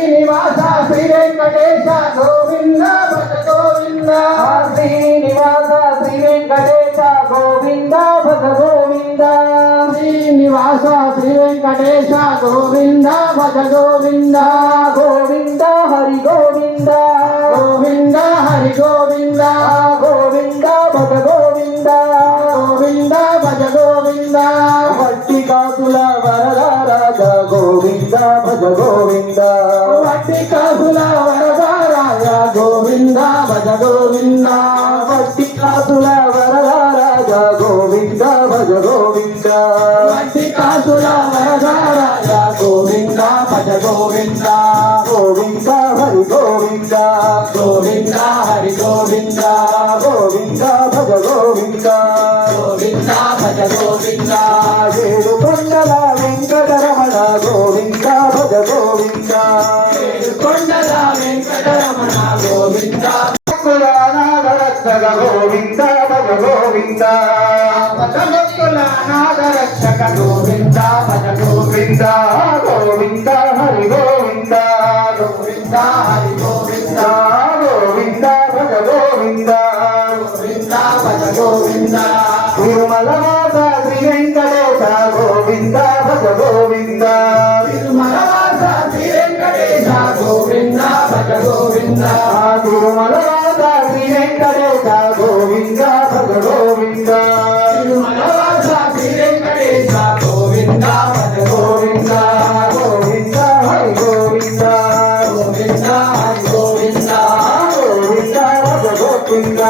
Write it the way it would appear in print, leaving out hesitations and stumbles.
శ్రీనివాస శ్రీ వెంకటేశ గోవింద భజ గోవింద శ్రీనివాస శ్రీ వెంకటేశ గోవింద భజ గోవింద శ్రీనివాస శ్రీ వెంకటేశ గోవింద భజ గోవింద గోవింద హరి గోవింద గోవింద హరి గోవింద గోవింద భజ గోవింద గోవింద భజ గోవింద వట్టి కాకుల వరద రాజ గోవింద భజ గోవింద వట్టి కాసుల వరదారాయ గోవింద భజ గోవింద వట్టి కాకుల వరద రాజ గోవింద భజ గోవింద వట్టి కాసుల వరదారాయ గోవింద భజ గోవింద గోవింద హరి గోవింద గోవింద హరి గోవింద గోవింద భజ గోవింద గోవింద భజ గోవింద ఏడు కొండల వెంకటరమణ గోవింద భజ గోవింద కొండల వెంకటరమణ గోవింద నాగరక్షక గోవింద భజ గోవింద భక్తుల నాగరక్షక గోవింద భజ గోవింద గోవింద హరి గోవింద గోవింద హరి గోవింద గోవింద భజ గోవింద గోవింద భజ గోవింద తిరుమల మాత శ్రీ వెంకటేశ గోవింద భజ గోవింద తిరుమలవాస శ్రీ వెంకటేశ గోవింద భజ గోవింద తిరుమల మాత శ్రీ వెంకటేశ గోవింద భజ గోవింద తిరుమలవాస శ్రీ వెంకటేశ గోవింద భజ గోవింద గోవింద హరి గోవింద గోవింద హరి గోవింద గోవింద భజ గోవింద